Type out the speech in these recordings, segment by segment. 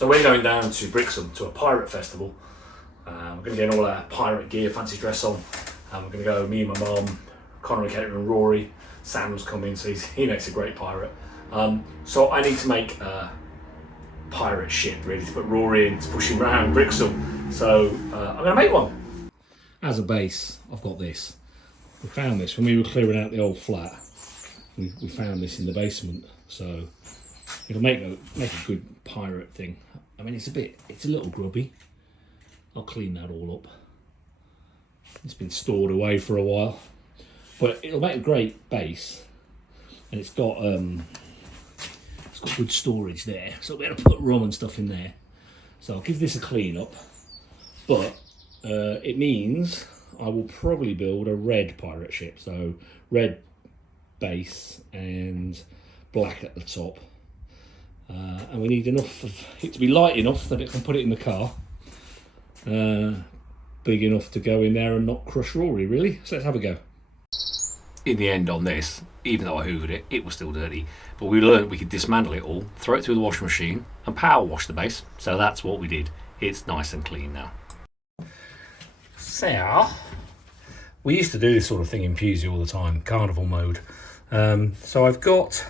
So we're going down to Brixham to a pirate festival. We're going to get all our pirate gear, fancy dress on. We're going to go, me and my mum, Connor and Kater and Rory. Sam's coming, so he makes a great pirate. So I need to make a pirate ship really to put Rory in to push him around Brixham. So I'm going to make one. As a base, I've got this. We found this when we were clearing out the old flat. We found this in the basement, so it'll make a good pirate thing. I mean, it's a little grubby. I'll clean that all up. It's been stored away for a while, but it'll make a great base, and it's got good storage there, so we're able to put rum and stuff in there. So I'll give this a clean up, but it means I will probably build a red pirate ship, so red base and black at the top, and we need enough of it to be light enough that it can put it in the car, big enough to go in there and not crush Rory really. So let's have a go. In the end on this, even though I hoovered it was still dirty, but we learned we could dismantle it all, throw it through the washing machine and power wash the base, so that's what we did. It's nice and clean now. So we used to do this sort of thing in Pusey all the time, carnival mode. So I've got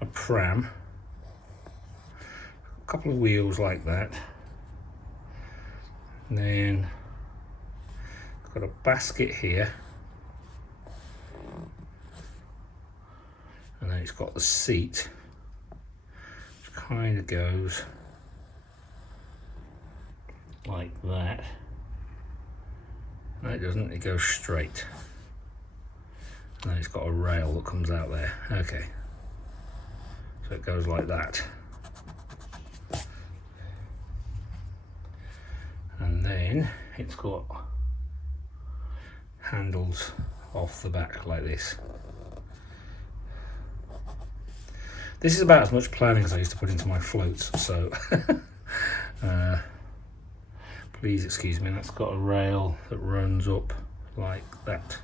a pram, a couple of wheels like that, and then I've got a basket here, and then it's got the seat, which kind of goes like that. No, it doesn't, it goes straight. And then it's got a rail that comes out there. Okay, so it goes like that. And then it's got handles off the back like this. This is about as much planning as I used to put into my floats, so please excuse me. That's got a rail that runs up like that.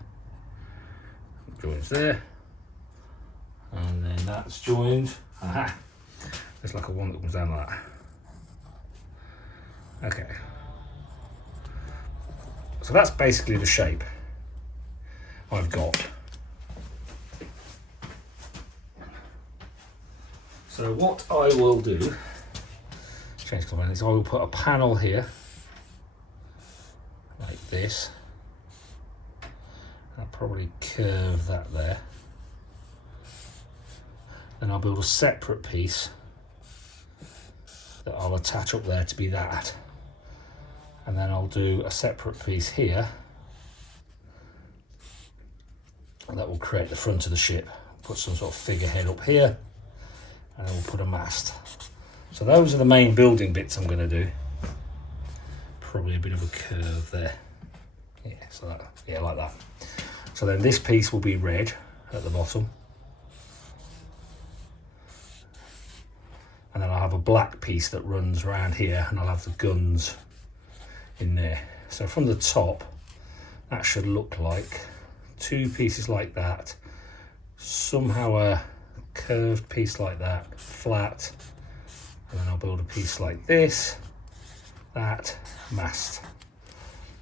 Joins there, and then that's joined. Aha! There's like a one that comes down like that. Okay. So that's basically the shape I've got. So what I will do, change colour, is I will put a panel here, like this. I'll probably curve that there. Then I'll build a separate piece that I'll attach up there to be that. And then I'll do a separate piece here and that will create the front of the ship. Put some sort of figurehead up here, and then we'll put a mast. So those are the main building bits I'm going to do. Probably a bit of a curve there. Yeah, so that, yeah, like that. So then this piece will be red at the bottom. And then I'll have a black piece that runs around here, and I'll have the guns in there. So from the top, that should look like two pieces like that, somehow a curved piece like that, flat, and then I'll build a piece like this, that, mast.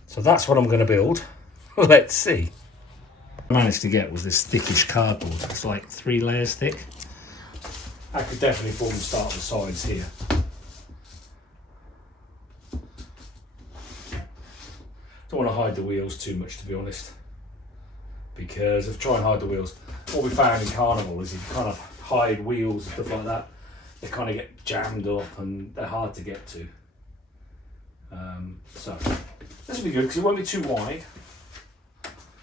So that's what I'm going to build. Let's see. What I managed to get was this thickish cardboard. It's like 3 layers thick. I could definitely form the start of the sides here. Don't want to hide the wheels too much, to be honest, because if I try and hide the wheels, what we found in Carnival is if you kind of hide wheels and stuff like that, they kind of get jammed up and they're hard to get to. So this will be good because it won't be too wide.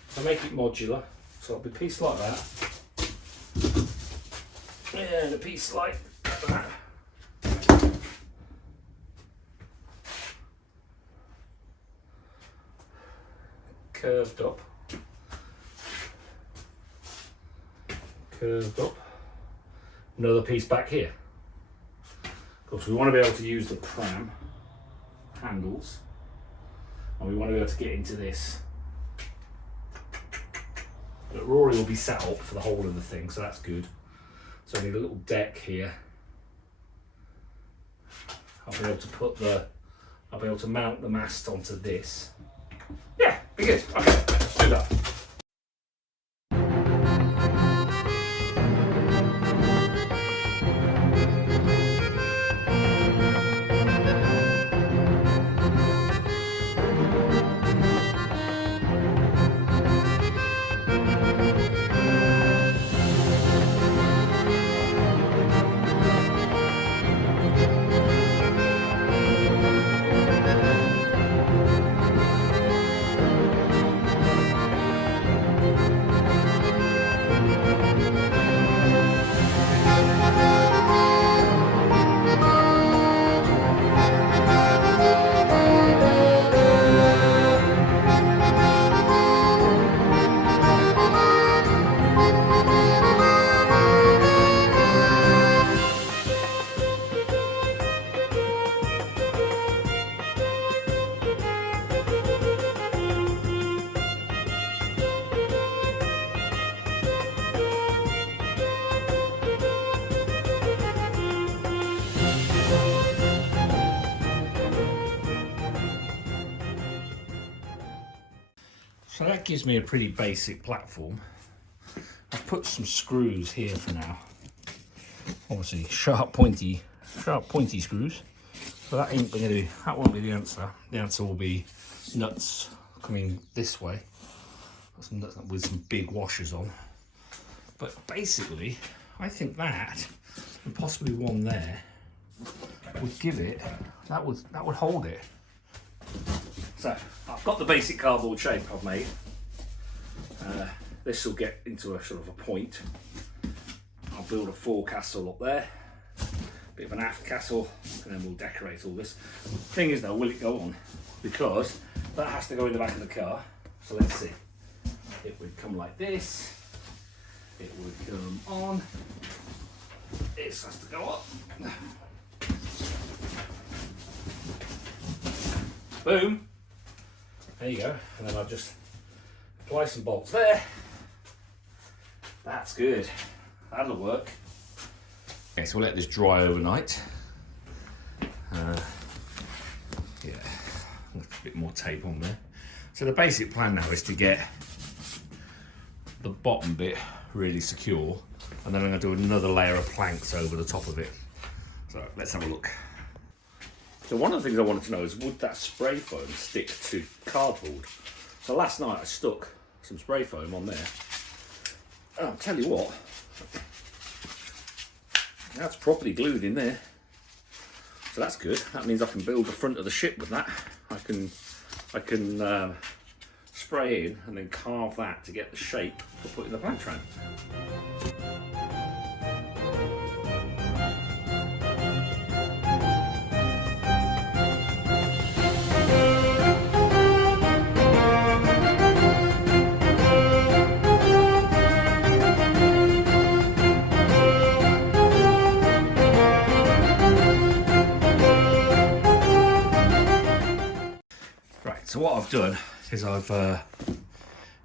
So make it modular. So it'll be a piece like that, and a piece like that. Curved up, another piece back here. Of course, we want to be able to use the pram handles, and we want to be able to get into this. But Rory will be set up for the whole of the thing, so that's good. So I need a little deck here, I'll be able to mount the mast onto this. Yeah, be good. Okay, let's do that. So that gives me a pretty basic platform. I've put some screws here for now. Obviously sharp pointy screws. So that won't be the answer. The answer will be nuts coming this way. Some nuts with some big washers on. But basically, I think that, and possibly one there, would give it, that would hold it. So I've got the basic cardboard shape I've made. This will get into a sort of a point. I'll build a forecastle up there, bit of an aft castle, and then we'll decorate all this. Thing is though, will it go on? Because that has to go in the back of the car. So let's see. It would come like this. It would come on. This has to go up. Boom. There you go. And then I'll just apply some bolts there. That's good. That'll work. Okay, so we'll let this dry overnight. Yeah, a bit more tape on there. So the basic plan now is to get the bottom bit really secure, and then I'm going to do another layer of planks over the top of it. So let's have a look. So one of the things I wanted to know is, would that spray foam stick to cardboard? So last night I stuck some spray foam on there. And I'll tell you what, that's properly glued in there. So that's good. That means I can build the front of the ship with that. I can spray in and then carve that to get the shape for putting the planks around. So what I've done is I've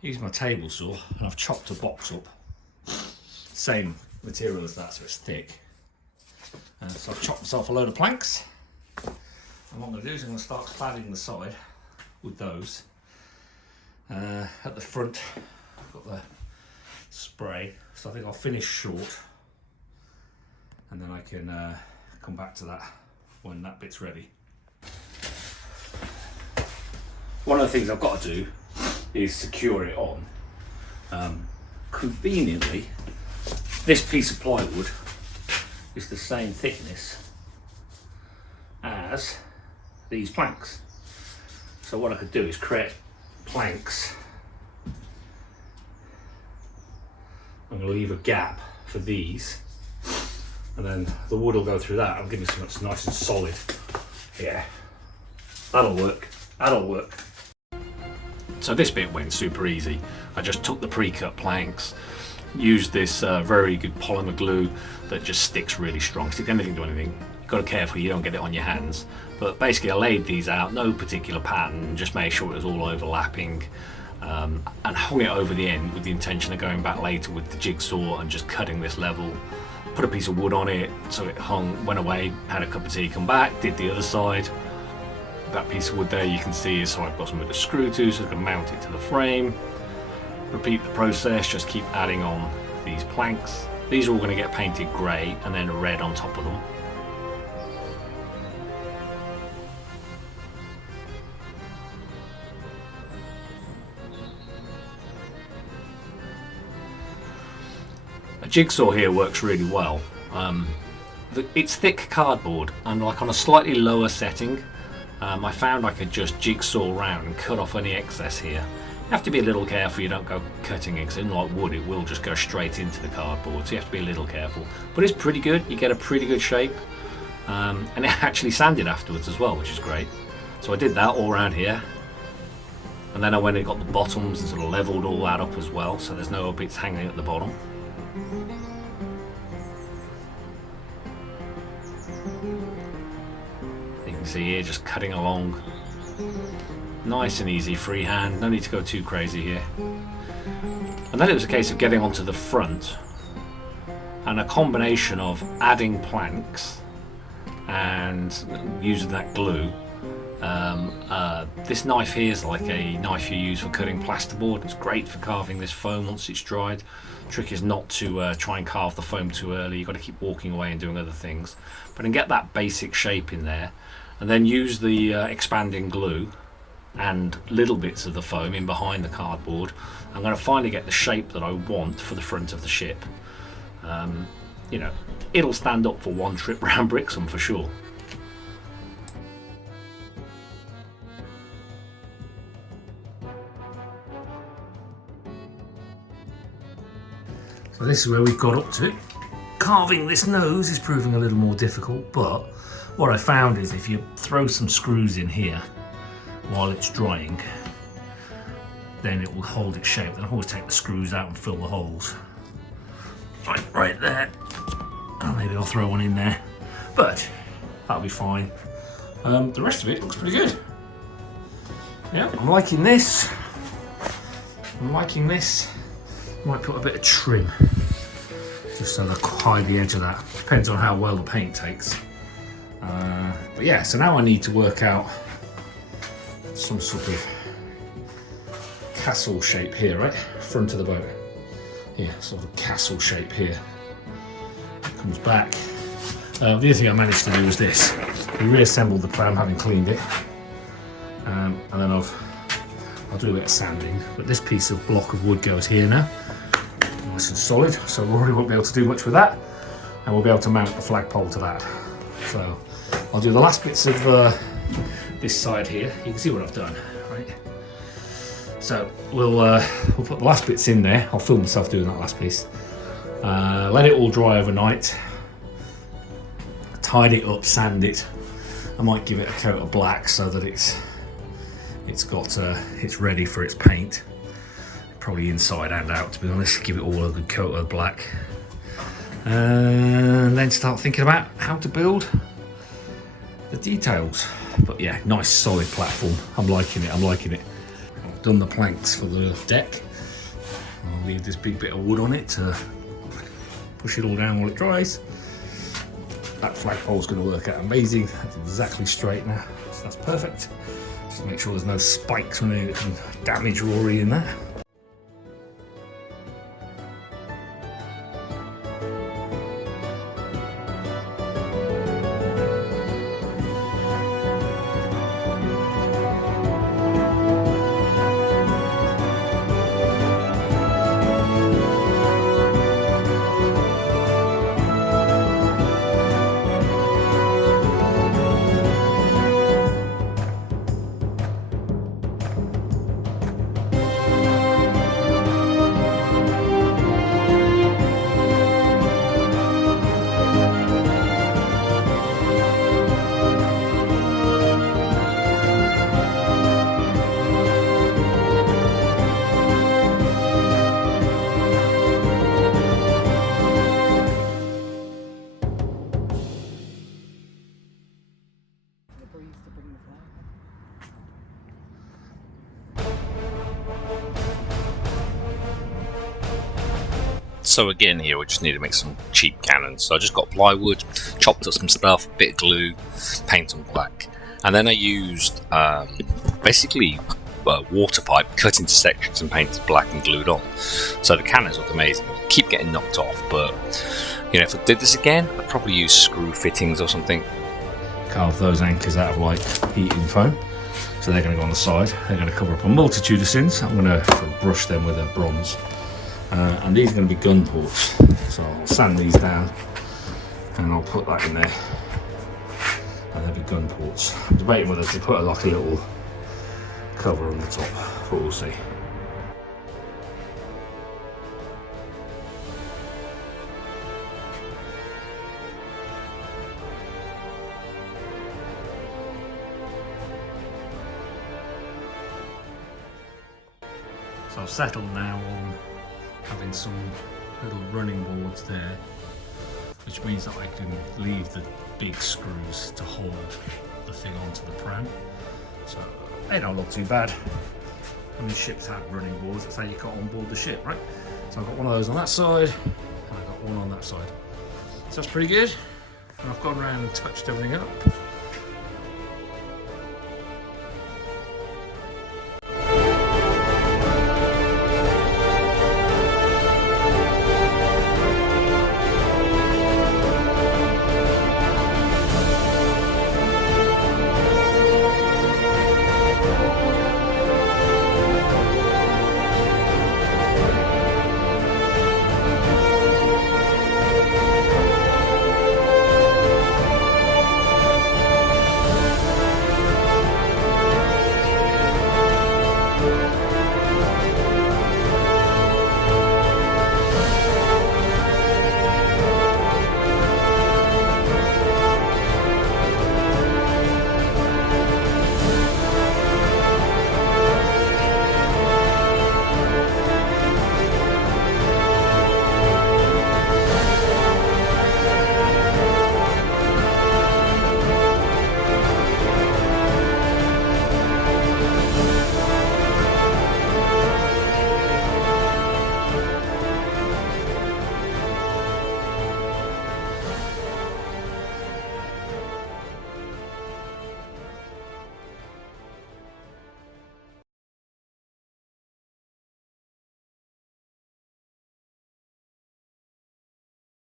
used my table saw and I've chopped a box up, same material as that, so it's thick. So I've chopped myself a load of planks, and what I'm going to do is I'm going to start cladding the side with those. At the front I've got the spray, so I think I'll finish short and then I can come back to that when that bit's ready. One of the things I've got to do is secure it on. Conveniently, this piece of plywood is the same thickness as these planks. So what I could do is create planks. I'm going to leave a gap for these, and then the wood will go through that and give me something that's nice and solid. Yeah, that'll work. That'll work. So this bit went super easy. I just took the pre-cut planks, used this very good polymer glue that just sticks really strong. Stick anything to anything. You've got to be careful you don't get it on your hands. But basically I laid these out, no particular pattern, just made sure it was all overlapping, and hung it over the end with the intention of going back later with the jigsaw and just cutting this level put a piece of wood on it so it hung, went away, had a cup of tea, come back, did the other side. That piece of wood there you can see is so I've got something to screw to, so I can mount it to the frame. Repeat the process, just keep adding on these planks. These are all going to get painted grey and then red on top of them. A jigsaw here works really well. It's thick cardboard, and like on a slightly lower setting, I found I could just jigsaw around and cut off any excess here. You have to be a little careful you don't go cutting it, because unlike wood it will just go straight into the cardboard, so you have to be a little careful. But it's pretty good, you get a pretty good shape, and it actually sanded afterwards as well, which is great. So I did that all around here, and then I went and got the bottoms and sort of levelled all that up as well, so there's no bits hanging at the bottom. You can see here just cutting along. Nice and easy, freehand, no need to go too crazy here. And then it was a case of getting onto the front, and a combination of adding planks and using that glue. This knife here is like a knife you use for cutting plasterboard. It's great for carving this foam once it's dried. The trick is not to try and carve the foam too early. You've got to keep walking away and doing other things. But then get that basic shape in there, and then use the expanding glue and little bits of the foam in behind the cardboard. I'm going to finally get the shape that I want for the front of the ship. You know, it'll stand up for one trip around Brixham for sure. So this is where we've got up to. Carving this nose is proving a little more difficult, but what I found is if you throw some screws in here while it's drying, then it will hold its shape. Then I always take the screws out and fill the holes. Right there. Oh, maybe I'll throw one in there, but that'll be fine. The rest of it looks pretty good. Yeah, I'm liking this. I'm liking this. Might put a bit of trim just so to hide the edge of that. Depends on how well the paint takes. But yeah, so now I need to work out some sort of castle shape here, right? Front of the boat. Yeah, sort of castle shape here. Comes back. The other thing I managed to do was this. We reassembled the pram, having cleaned it. And then I'll do a bit of sanding. But this piece of block of wood goes here now. Nice and solid, so Rory won't be able to do much with that. And we'll be able to mount the flagpole to that. So I'll do the last bits of this side here. You can see what I've done, right? So we'll put the last bits in there. I'll film myself doing that last piece. Let it all dry overnight. Tidy it up, sand it. I might give it a coat of black so that it's ready for its paint. Probably inside and out, to be honest. Give it all a good coat of black. And then start thinking about how to build the details. But yeah, nice solid platform. I'm liking it, I'm liking it. I've done the planks for the deck. I'll leave this big bit of wood on it to push it all down while it dries. That flagpole's going to work out amazing. That's exactly straight now, so that's perfect. Just make sure there's no spikes or anything that can damage Rory in there. So again here we just need to make some cheap cannons. So I just got plywood, chopped up some stuff, a bit of glue, paint them black. And then I used basically water pipe cut into sections and painted black and glued on. So the cannons look amazing. Keep getting knocked off, but you know, if I did this again, I'd probably use screw fittings or something. Carve those anchors out of like heating foam. So they're going to go on the side. They're going to cover up a multitude of sins. I'm going to brush them with a bronze. And these are going to be gun ports. So I'll sand these down and I'll put that in there. And they'll be gun ports. I'm debating whether to put like a little cover on the top, but we'll see. So I've settled now on having some little running boards there, which means that I can leave the big screws to hold the thing onto the pram. So they don't look too bad. I mean, ships have running boards, that's how you got on board the ship, right? So I've got one of those on that side, and I've got one on that side. So that's pretty good. And I've gone around and touched everything up.